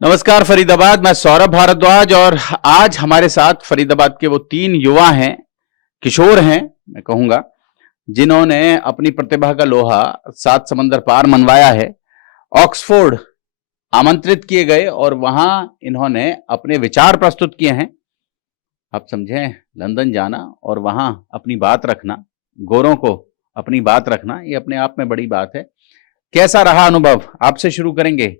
नमस्कार फरीदाबाद, मैं सौरभ भारद्वाज और आज हमारे साथ फरीदाबाद के वो 3 युवा हैं, किशोर हैं मैं कहूँगा, जिन्होंने अपनी प्रतिभा का लोहा 7 समंदर पार मनवाया है। ऑक्सफोर्ड आमंत्रित किए गए और वहां इन्होंने अपने विचार प्रस्तुत किए हैं। आप समझें, लंदन जाना और वहां अपनी बात रखना, गोरों को अपनी बात रखना, ये अपने आप में बड़ी बात है। कैसा रहा अनुभव? आपसे शुरू करेंगे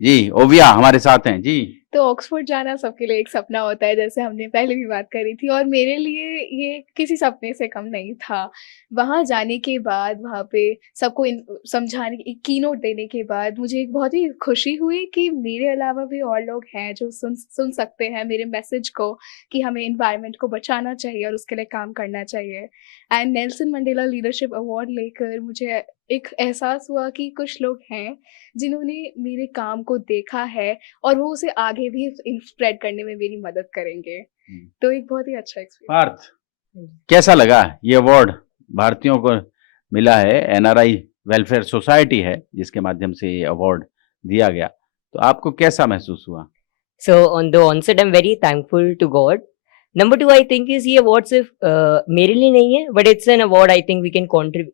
जी। ओविया हमारे साथ हैं जी। तो ऑक्सफोर्ड जाना सबके लिए एक सपना होता है, जैसे हमने पहले भी बात करी थी, और मेरे लिए ये किसी सपने से कम नहीं था। वहाँ जाने के बाद, वहाँ पे सबको समझाने, एक कीनोट देने के बाद मुझे एक बहुत ही खुशी हुई कि मेरे अलावा भी और लोग हैं जो सुन सकते हैं मेरे मैसेज को, कि हमें एनवायरनमेंट को बचाना चाहिए और उसके लिए काम करना चाहिए। And Nelson Mandela leadership award लेकर मुझे एक एहसास हुआ कि कुछ लोग हैं जिन्होंने मेरे काम को देखा है और वो उसे आगे भी स्प्रेड करने में मेरी मदद करेंगे। तो एक बहुत ही अच्छा एक्सपीरियंस। पार्थ, कैसा लगा ये अवार्ड? भारतीयों को मिला है, एनआरआई वेलफेयर सोसाइटी है जिसके माध्यम से ये अवार्ड दिया गया, तो आपको कैसा महसूस हुआ? So on the onset, I'm very thankful to God. Number two, I think is ये award सिर्फ मेरे लिए नहीं है, but it's an award I think we can contribute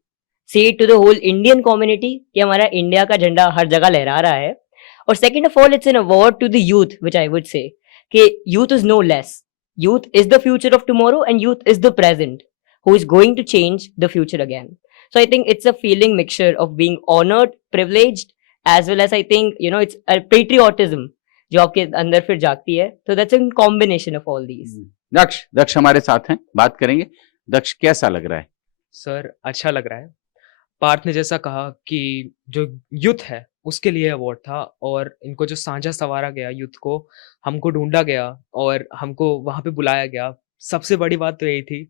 say to the whole Indian community कि हमारा इंडिया का झंडा हर जगह लहरा रहा है। और second of all, it's an award to the youth, which I would say कि youth is no less. Youth is the future of tomorrow and youth is the present who is going to change the future again. So I think it's a feeling mixture of being honored, privileged, as well as I think it's a patriotism जो आपके अंदर फिर जागती है। तो that's a combination of all these. Daksh हमारे साथ हैं, बात करेंगे। दक्ष, कैसा लग रहा है? सर, अच्छा लग रहा है। पार्थ ने जैसा कहा कि जो यूथ है उसके लिए अवार्ड था, और इनको जो साझा संवारा गया यूथ को, हमको ढूंढा गया और हमको वहाँ पे बुलाया गया। सबसे बड़ी बात तो यही थी।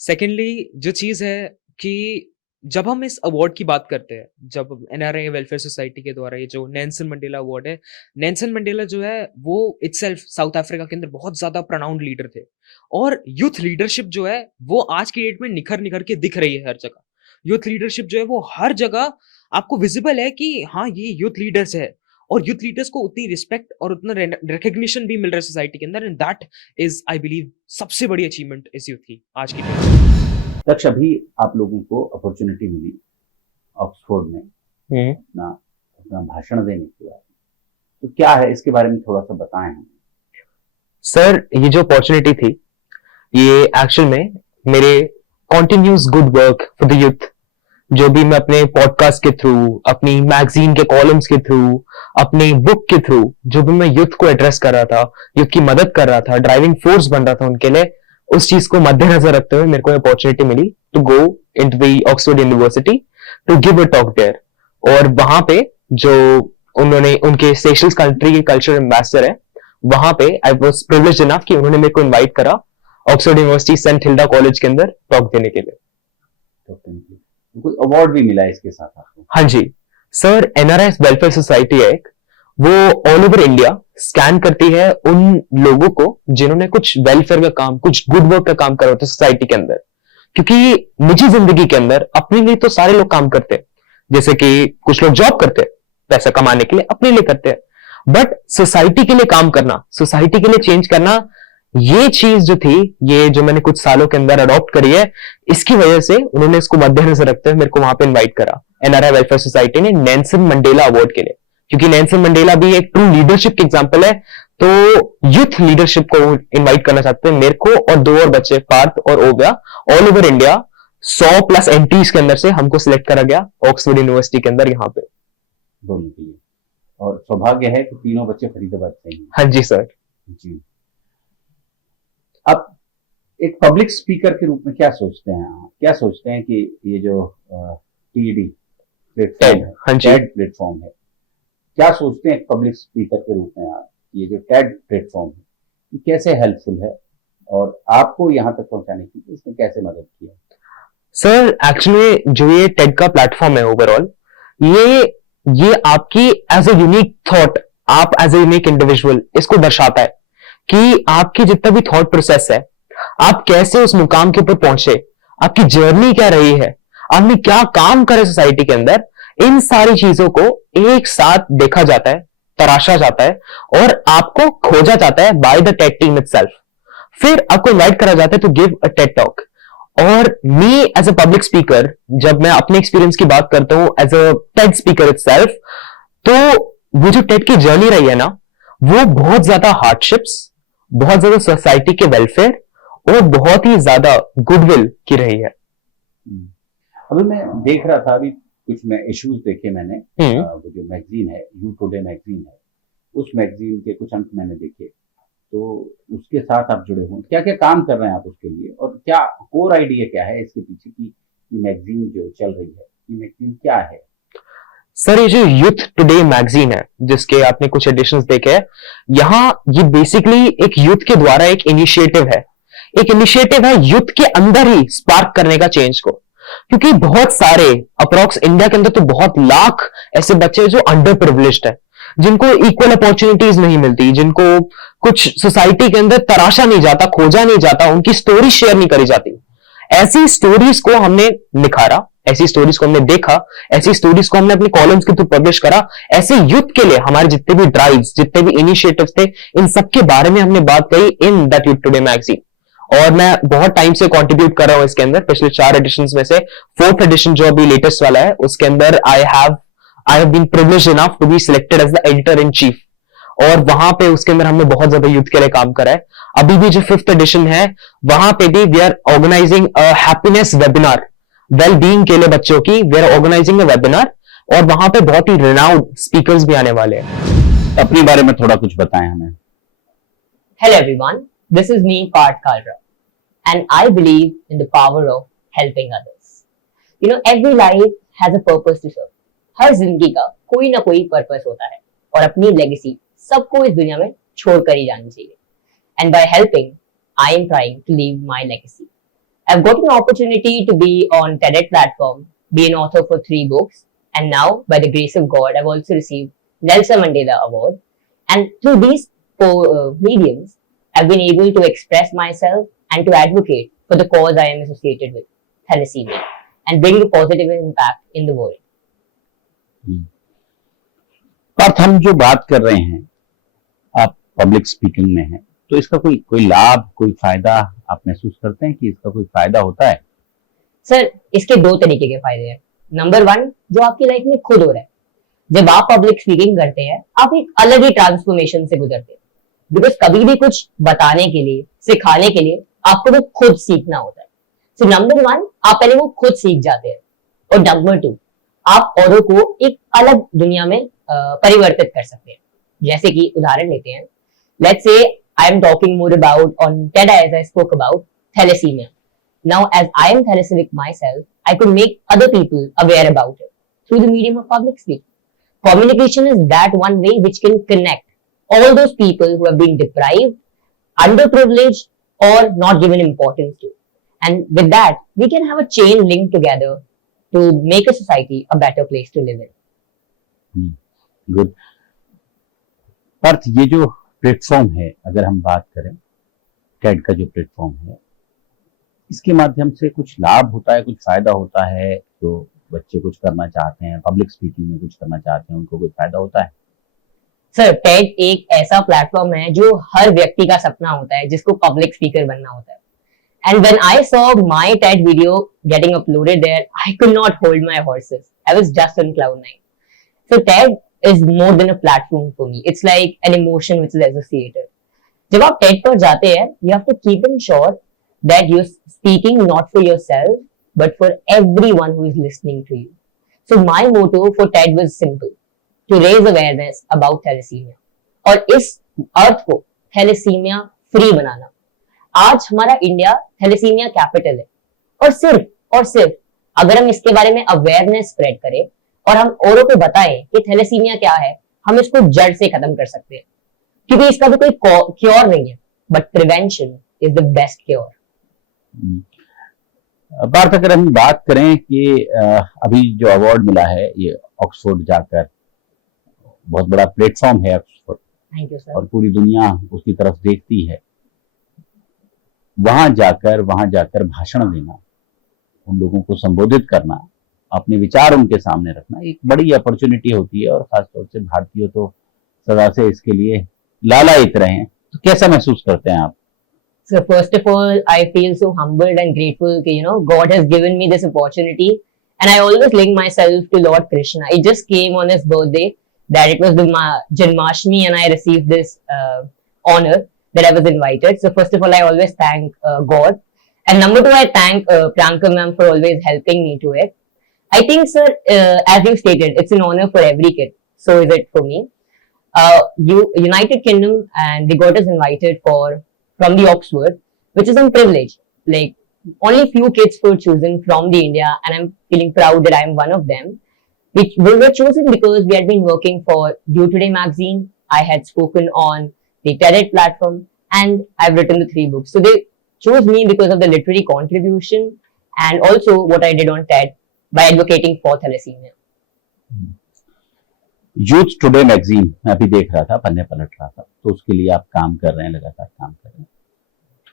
सेकेंडली जो चीज़ है कि जब हम इस अवार्ड की बात करते हैं, जब एनआरआई वेलफेयर सोसाइटी के द्वारा ये जो नेल्सन मंडेला अवार्ड है, नेल्सन मंडेला जो है वो इटसेल्फ साउथ अफ्रीका के अंदर बहुत ज़्यादा प्रोनाउंड लीडर थे, और यूथ लीडरशिप जो है वो आज की डेट में निखर निखर के दिख रही है हर जगह। यूथ लीडरशिप जो है वो हर जगह आपको विजिबल है कि हाँ, ये यूथ लीडर्स है, और यूथ लीडर्स को उतनी रिस्पेक्ट और उतना रिकग्निशन भी मिल रहा है सोसाइटी के अंदर, and that is I believe सबसे बड़ी अचीवमेंट इस यूथ की आज की डेट में। दक्ष, अभी आप लोगों को अपॉर्चुनिटी मिली ऑक्सफोर्ड में अपना भाषण देने के बाद, तो क्या है इसके बारे में थोड़ा सा बताएं। सर, ये जो अपॉर्चुनिटी थी ये एक्चुअल में मेरे continuous good work for the youth, जो भी मैं अपने पॉडकास्ट के थ्रू, अपनी मैगजीन के कॉलम्स के थ्रू, अपनी बुक के थ्रू, जो भी मैं यूथ को एड्रेस कर रहा था, यूथ की मदद कर रहा था, ड्राइविंग फोर्स बन रहा था उनके लिए, उस चीज को मद्देनजर रखते हुए मेरे को अपॉर्चुनिटी मिली to go into the Oxford University to give a talk there. और वहां पे जो उन्होंने, उनके सेशल्स कंट्री के कल्चरल एम्बेसडर है, वहां पे आई वाज प्रिविलेज्ड इनफ कि उन्होंने मेरे को इनवाइट करा Oxford University Saint Hilda College के अंदर टॉक देने के लिए। कोई अवार्ड भी मिला इसके साथ आपको? हाँ जी सर, एनआरआई वेलफेयर सोसाइटी है एक, वो ऑल ओवर इंडिया स्कैन करती है उन लोगों को जिन्होंने कुछ वेलफेयर का काम, कुछ गुड वर्क का काम करा होता है सोसाइटी के अंदर। क्योंकि निजी जिंदगी के अंदर अपने लिए तो सारे लोग काम करते हैं, जैसे कि कुछ लोग जॉब करते हैं पैसा कमाने के लिए, अपने लिए करते हैं, बट सोसाइटी के लिए काम करना, सोसाइटी के लिए चेंज करना, ये चीज जो थी, ये जो मैंने कुछ सालों के अंदर अडॉप्ट करी है, इसकी वजह से उन्होंने इसको मद्देनजर रखते हुए मेरे को वहां पे इनवाइट करा एनआरआई वेलफेयर सोसाइटी ने नेल्सन मंडेला अवार्ड के लिए। क्योंकि नेल्सन मंडेला भी एक ट्रू लीडरशिप की एग्जांपल है, तो यूथ लीडरशिप को इनवाइट करना चाहते हैं मेरे को और 2 और बच्चे, पार्थ और ओविया, ऑल ओवर इंडिया 100+ एंट्रीज के अंदर से हमको सिलेक्ट करा गया ऑक्सफोर्ड यूनिवर्सिटी के अंदर यहाँ पे बोलने के लिए। और सौभाग्य है कि तीनों बच्चे फरीदाबाद से हैं। हाँ जी सर जी। अब एक पब्लिक स्पीकर के रूप में क्या सोचते हैं आप? क्या सोचते हैं कि ये जो टीडी प्लेटफॉर्म है, हाँ जी, टेड प्लेटफॉर्म है, क्या सोचते हैं पब्लिक स्पीकर के रूप में आप, ये जो टेड प्लेटफॉर्म है ये कैसे हेल्पफुल है और आपको यहाँ तक पहुंचाने की इसने कैसे मदद किया? सर, एक्चुअली जो ये टेड का प्लेटफॉर्म है ओवरऑल, ये आपकी एज ए यूनिक थॉट, आप एज ए यूनिक इंडिविजुअल, इसको दर्शाता है कि आपकी जितना भी थॉट प्रोसेस है, आप कैसे उस मुकाम के ऊपर पहुंचे, आपकी जर्नी क्या रही है, आपने क्या काम करे सोसाइटी के अंदर, इन सारी चीजों को एक साथ देखा जाता है तराशा जाता है और आपको खोजा जाता है by the TED team itself. फिर आपको इनवाइट करा जाता है to give a TED talk. और me as a public speaker, जब मैं अपने एक्सपीरियंस की बात करता हूं as a TED speaker itself, तो वो जो टेड की जर्नी रही है ना, वो बहुत ज्यादा हार्डशिप्स, बहुत ज्यादा सोसाइटी के वेलफेयर और बहुत ही ज्यादा गुडविल की रही है। अभी मैं देख रहा था, अभी कुछ मैं इश्यूज देखे मैंने, वो जो मैगजीन है, यू टुडे मैगजीन है, उस मैगजीन के कुछ अंक मैंने देखे, तो उसके साथ आप जुड़े हुए, क्या क्या काम कर रहे हैं आप उसके लिए, और क्या कोर आइडिया क्या है इसके पीछे की मैगजीन जो चल रही है, ये मैगजीन क्या है? सर, ये जो यूथ टुडे मैगजीन है, जिसके आपने कुछ एडिशंस देखे हैं, यहाँ ये बेसिकली एक यूथ के द्वारा एक इनिशिएटिव है। एक इनिशिएटिव है यूथ के अंदर ही स्पार्क करने का चेंज को, क्योंकि बहुत सारे अप्रॉक्स इंडिया के अंदर तो बहुत लाख ऐसे बच्चे जो अंडर प्रिविलेज्ड है, जिनको इक्वल अपॉर्चुनिटीज नहीं मिलती, जिनको कुछ सोसाइटी के अंदर तराशा नहीं जाता, खोजा नहीं जाता, उनकी स्टोरी शेयर नहीं करी जाती। ऐसी स्टोरीज को हमने निखारा, ऐसी स्टोरीज को हमने देखा, ऐसी स्टोरीज को हमने अपने कॉलम्स के थ्रू पब्लिश करा। ऐसे यूथ के लिए हमारे जितने भी ड्राइव्स, जितने भी इनिशिएटिव्स थे, इन सब के बारे में हमने बात करी in that youth today magazine. और मैं बहुत टाइम से कंट्रीब्यूट कर रहा हूं इसके अंदर। पिछले 4 एडिशंस में से 4th एडिशन जो अभी लेटेस्ट वाला है, उसके अंदर I have been privileged enough to be selected as the editor in chief. और वहां पे उसके अंदर हमने बहुत ज्यादा यूथ के लिए काम करा है। अभी भी जो 5th एडिशन है, वहां पे भी we are organising a happiness webinar, well being के लिए बच्चों की। We are organising a webinar और वहां पे बहुत ही रिनाउंड स्पीकर्स भी आने वाले हैं। अपने बारे में थोड़ा कुछ बताएं हमें। Hello everyone, this is me Parth Kalra and I believe in the power of helping others. You know, every life has a purpose to serve. हर जिंदगी का कोई ना कोई पर्पस होता है और अपनी लेगेसी सबको इस दुनिया में छोड़ कर ही जानी चाहिए। And by helping, I am trying to leave my legacy. I've got an opportunity to be on TEDx platform, be an author for 3 books, and now, by the grace of God, I've also received Nelson Mandela Award. And through these 4 mediums, I've been able to express myself and to advocate for the cause I am associated with, thalassemia, and bring a positive impact in the world. Partha, हम जो बात कर रहे हैं, आप public speaking में हैं, तो इसका कोई लाभ, कोई फायदा आप महसूस करते हैं कि इसका कोई फायदा होता है? सर, इसके 2 तरीके के फायदे हैं। नंबर 1, जो आपकी लाइफ में खुद हो रहा है। जब आप पब्लिक स्पीकिंग करते हैं, आप एक अलग ही ट्रांसफॉर्मेशन से गुजरते हैं। बिकॉज कभी भी कुछ बताने के लिए, सिखाने के लिए आपको तो खुद सीखना होता है। सो नंबर 1, आप पहले वो खुद सीख जाते हैं, और नंबर 2, आप औरों को एक अलग दुनिया में परिवर्तित कर सकते हैं। जैसे कि उदाहरण लेते हैं, let's say I am talking more about on TED as I spoke about thalassemia. Now, as I am thalassemic myself, I could make other people aware about it through the medium of public speaking. Communication is that one way which can connect all those people who have been deprived, underprivileged, or not given importance to. And with that, we can have a chain link together to make a society a better place to live in. Good. Partha, ये जो platform है, अगर हम बात करें Ted का जो platform है, इसके माध्यम से कुछ लाभ होता है, कुछ फायदा होता है? जो बच्चे कुछ करना चाहते हैं, पब्लिक स्पीकिंग में कुछ करना चाहते हैं, उनको कोई फायदा होता है? सर, टेड एक ऐसा प्लेटफॉर्म है जो हर व्यक्ति का सपना होता है, जिसको पब्लिक स्पीकर बनना होता है। And when I saw my TED video getting uploaded there, I could not hold my horses. I was just on cloud 9. So TED is more than a platform for me. It's like an emotion which is associated. जब आप TED पर जाते हैं, you have to keep ensure that you're speaking not for yourself, but for everyone who is listening to you. So my motto for TED was simple: to raise awareness about thalassemia. और इस अर्थ को thalassaemia free बनाना। आज हमारा India thalassaemia capital है, और सिर्फ अगर हम इसके बारे में अवेयरनेस स्प्रेड करें और हम औरों को बताएं कि थैलेसीमिया क्या है, हम इसको जड़ से खत्म कर सकते हैं। क्योंकि इसका भी कोई क्योर नहीं है, but prevention is the best cure. Parth, अगर हम बात करें कि अभी जो अवार्ड मिला है, ये ऑक्सफोर्ड जाकर, बहुत बड़ा प्लेटफॉर्म है ऑक्सफोर्ड, थैंक यू सर। और पूरी दुनिया उसकी तरफ देखती है। वहां जाकर भाषण देना, उन लोगों को संबोधित करना, अपने विचार उनके सामने रखना एक बड़ी अपॉर्चुनिटी होती है, और खासतौर से भारतीय तो सदा से इसके लिए लालायित रहे हैं, तो कैसा महसूस करते हैं आप? So first of all, I feel so humbled and grateful that, you know, God has given me this opportunity, and I always link myself to Lord Krishna. It just came on his birthday that it was the Janmashtami, and I received this honor that I was invited. So first of all, I always thank God, and number two, I thank Priyanka ma'am for always helping me to it. I think, sir, as you stated, it's an honor for every kid. So is it for me. United Kingdom, and they got us invited from the Oxford, which is a privilege. Like, only few kids were chosen from the India, and I'm feeling proud that I'm one of them. We were chosen because we had been working for You Today magazine. I had spoken on the TED platform, and I've written the 3 books. So they chose me because of the literary contribution and also what I did on TED by advocating for thalassemia. Youth today magazine मैं अभी देख रहा था, पन्ने पलट रहा था, तो उसके लिए आप काम कर रहे हैं, लगातार काम कर रहे हैं।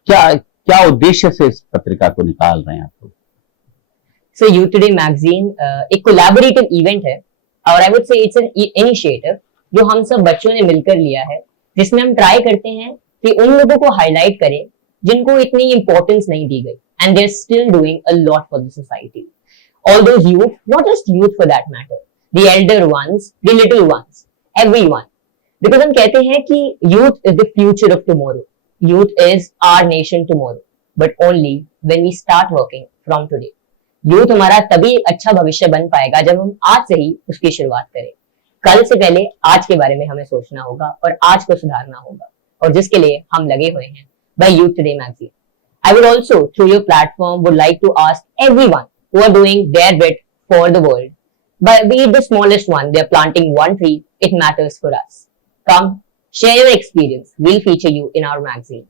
क्या क्या उद्देश्य से इस पत्रिका को निकाल रहे हैं आप लोग? So You Today magazine एक कोलैबोरेटिव इवेंट है, और I would say it's an initiative जो हम सब बच्चों ने मिलकर लिया है, जिसमें हम ट्राई करते हैं कि उन लोगों को हाईलाइट करें जिनको इतनी इंपॉर्टेंस नहीं दी गई, and they are still doing a lot for the society. All those youth, not just youth for that matter, the elder ones, the little ones, everyone. Because हम कहते हैं कि youth is the future of tomorrow. Youth is our nation tomorrow, but only when we start working from today. Youth हमारा तभी अच्छा भविष्य बन पाएगा जब हम आज से ही उसकी शुरुआत करें. कल से पहले आज के बारे में हमें सोचना होगा और आज को सुधारना होगा, और जिसके लिए हम लगे हुए हैं by Youth Today magazine. I would also, through your platform, would like to ask everyone who are doing their bit for the world, but be it the smallest one, they are planting one tree, it matters for us. Come, share your experience. We'll feature you in our magazine.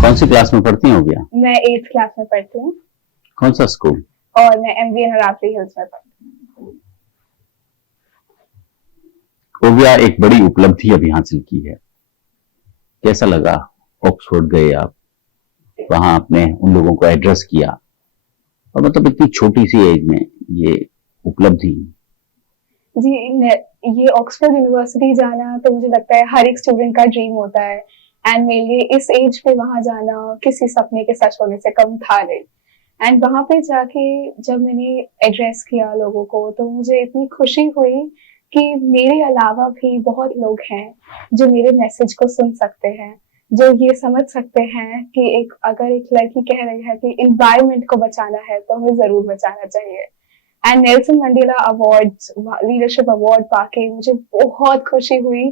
कौन सी class में पढ़ती हो भैया? मैं 8th class में पढ़ती हूँ कौन सा स्कूल? और मैं MBA नवरात्रि हिल्स में पढ़ती हूँ। ओविया, एक बड़ी उपलब्धि अभी हासिल की है, कैसा लगा? ऑक्सफोर्ड गए आप, वहां आपने उन लोगों को एड्रेस किया, और मतलब इतनी छोटी सी एज में ये उपलब्धि। जी, ये ऑक्सफोर्ड यूनिवर्सिटी जाना तो मुझे लगता है हर एक स्टूडेंट का ड्रीम होता है, एंड मेरे लिए इस एज पे वहां जाना किसी सपने के सच होने से कम था नहीं। एंड वहां पे जाके जब मैंने एड्रेस किया लोगों को, तो मुझे इतनी खुशी हुई कि मेरे अलावा भी बहुत लोग हैं जो मेरे मैसेज को सुन सकते हैं, जो ये समझ सकते हैं कि अगर एक लड़की कह रही है कि एनवायरनमेंट को बचाना है तो हमें जरूर बचाना चाहिए। And Nelson Mandela award, leadership award पाके मुझे बहुत खुशी हुई,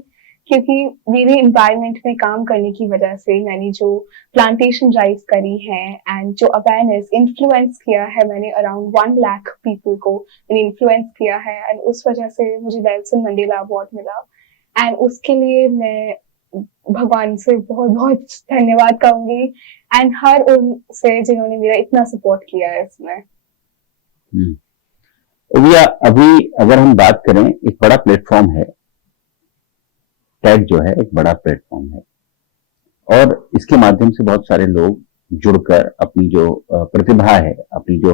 क्योंकि मेरे एनवायरनमेंट में काम करने की वजह से मैंने जो प्लांटेशन ड्राइव्स करी हैं एंड जो अवेयरनेस इन्फ्लुएंस किया है, मैंने अराउंड 1 लाख पीपल को मैंने इन्फ्लुएंस किया है, एंड उस वजह से मुझे नेल्सन मंडेला अवार्ड मिला। एंड उसके लिए मैं भगवान से बहुत बहुत धन्यवाद कहूंगी, एंड हर उनसे जिन्होंने मेरा इतना सपोर्ट किया है इसमें। ओविया, अभी अगर हम बात करें, एक बड़ा प्लेटफॉर्म है टेड, जो है एक बड़ा प्लेटफॉर्म है, और इसके माध्यम से बहुत सारे लोग जुड़कर अपनी जो प्रतिभा है, अपनी जो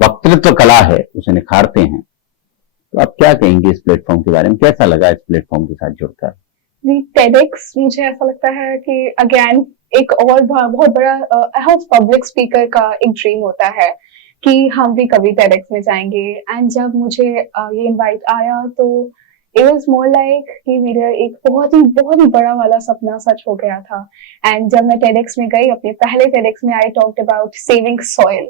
वक्तृत्व कला है, उसे निखारते हैं। तो आप क्या कहेंगे इस प्लेटफॉर्म के बारे में? कैसा लगा इस प्लेटफॉर्म के साथ जुड़कर? जी, TEDx मुझे ऐसा लगता है कि अगेन एक और बहुत बड़ा पब्लिक स्पीकर का एक ड्रीम होता है कि हम भी कभी TEDx में जाएंगे। एंड जब मुझे ये इनवाइट आया तो इट वाज मोर लाइक कि मेरा एक बहुत ही बड़ा वाला सपना सच हो गया था। एंड जब मैं TEDx में गई, अपने पहले TEDx में, I talked about saving soil,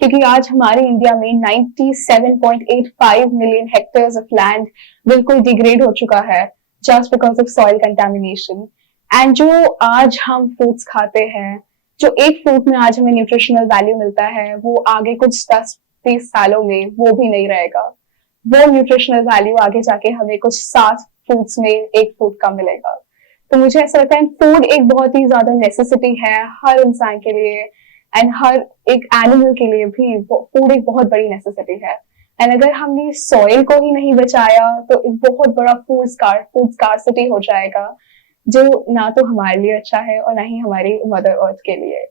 क्योंकि आज हमारे इंडिया में 97.85 मिलियन हेक्टेयर्स ऑफ लैंड बिल्कुल डिग्रेड हो चुका है just because of soil contamination. And जो आज हम फ्रूट्स खाते हैं, जो एक फ्रूट में आज हमें न्यूट्रिशनल वैल्यू मिलता है, वो आगे कुछ 10-20 सालों में वो भी नहीं रहेगा। वो न्यूट्रिशनल वैल्यू आगे जाके हमें कुछ 7 फ्रूट्स में एक फ्रूट का मिलेगा। तो मुझे ऐसा लगता है फूड एक बहुत ही ज्यादा नेसेसिटी है हर इंसान के लिए, एंड हर एक एनिमल के लिए भी फूड एक बहुत बड़ी नेसेसिटी है। एंड अगर हमने सॉइल को ही नहीं बचाया तो एक बहुत बड़ा फूड स्कार्सिटी हो जाएगा, जो ना तो हमारे लिए अच्छा है और ना ही हमारी मदर अर्थ के लिए।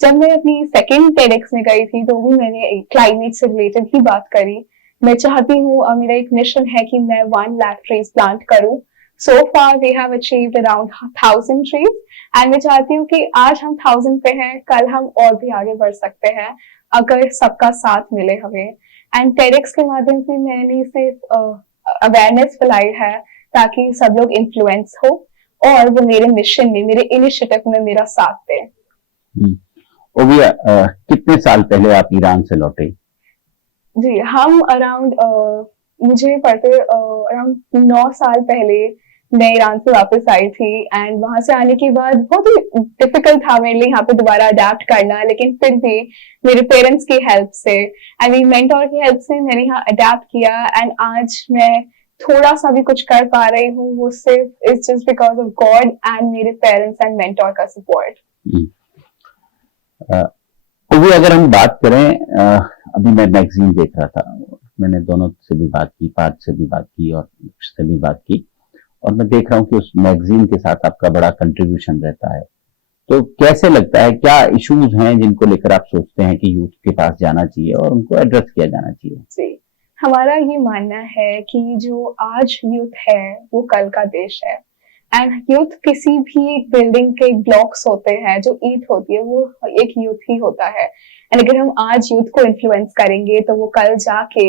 जब मैं अपनी सेकेंड TEDx में गई थी तो भी मैंने क्लाइमेट से रिलेटेड ही बात करी मैं चाहती हूँ मेरा एक मिशन है कि मैं 1 लाख ट्रीज प्लांट करूँ. So far we have achieved around 1000 trees and मैं चाहती हूँ कि आज हम 1000 पे हैं, कल हम और भी आगे बढ़ सकते हैं अगर सबका साथ मिले हमें. एंड TEDx के माध्यम से मैंने सिर्फ अवेयरनेस फैलाई है ताकि सब लोग इन्फ्लुएंस हो और वो मेरे मिशन में, मेरे इनिशिएटिव में मेरा साथ दें. ओविया, कितने साल पहले आप ईरान से लौटे? जी, हम अराउंड मुझे पढ़ते अराउंड 9 साल पहले मैं ईरान से वापस आई थी एंड वहां से आने के बाद बहुत ही डिफिकल्ट था मेरे लिए यहाँ पे दोबारा अडेप्ट करना, लेकिन फिर भी मेरे पेरेंट्स की हेल्प से एंड मेरी मेंटोर की हेल्प से मैंने यहाँ अडेप्ट किया एंड आज मैं थोड़ा सा भी कुछ कर पा रही हूँ, वो सिर्फ it's just because of God and मेरे पेरेंट्स एंड मेंटोर का सपोर्ट. ओविया, अगर हम बात करें, अभी मैं मैगजीन देख रहा था, मैंने दोनों से भी बात की, पार्थ से भी बात की और से भी बात की, और मैं देख रहा हूँ कि उस मैगजीन के साथ आपका बड़ा कंट्रीब्यूशन रहता है. तो कैसे लगता है, क्या इश्यूज हैं जिनको लेकर आप सोचते हैं कि यूथ के पास जाना चाहिए और उनको एड्रेस किया जाना चाहिए? जी, हमारा ये मानना है कि जो आज यूथ है वो कल का देश है एंड यूथ किसी भी एक बिल्डिंग के ब्लॉक्स होते हैं, जो ईंट होती है वो एक यूथ ही होता है. एंड अगर हम आज यूथ को इन्फ्लुएंस करेंगे तो वो कल जाके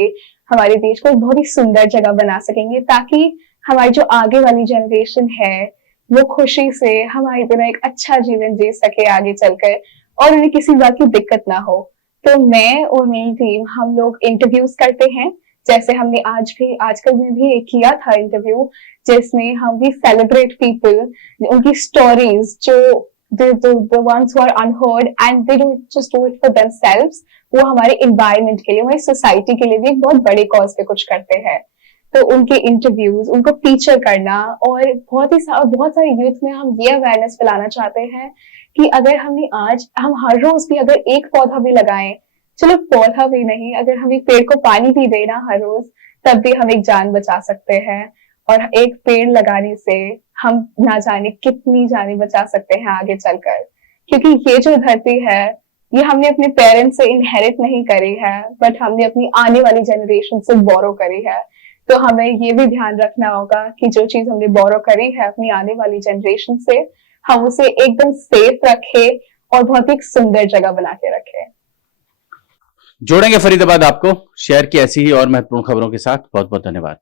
हमारे देश को एक बहुत ही सुंदर जगह बना सकेंगे, ताकि हमारी जो आगे वाली जनरेशन है वो खुशी से हमारी तरह एक अच्छा जीवन जी सके आगे चलकर और उन्हें किसी बात की दिक्कत ना हो. तो मैं और मेरी टीम हम लोग इंटरव्यूज करते हैं, जैसे हमने आजकल में भी एक किया था इंटरव्यू, जिसमें हम भी सेलिब्रेट पीपल, उनकी स्टोरीज जो the ones who are unheard and they don't just do it for themselves, वो हमारे environment के लिए, हमारी सोसाइटी के लिए भी एक बहुत बड़े कॉज पे कुछ करते हैं. तो उनके इंटरव्यूज, उनको फीचर करना और बहुत सारे यूथ में हम ये अवेयरनेस फैलाना चाहते हैं कि अगर हम हर रोज भी अगर एक पौधा भी लगाएं, चलो पौधा भी नहीं, अगर हम एक पेड़ को पानी भी देना हर रोज, तब भी हम एक जान बचा सकते हैं. और एक पेड़ लगाने से हम ना जाने कितनी जानें बचा सकते हैं आगे चलकर, क्योंकि ये जो धरती है ये हमने अपने पेरेंट्स से इनहेरिट नहीं करी है, बट हमने अपनी आने वाली जनरेशन से बोरो करी है. तो हमें ये भी ध्यान रखना होगा कि जो चीज हमने बोरो करी है अपनी आने वाली जनरेशन से, हम उसे एकदम सेफ रखें और बहुत ही सुंदर जगह बना के रखें. जोड़ेंगे फरीदाबाद आपको शहर की ऐसी ही और महत्वपूर्ण खबरों के साथ. बहुत बहुत धन्यवाद.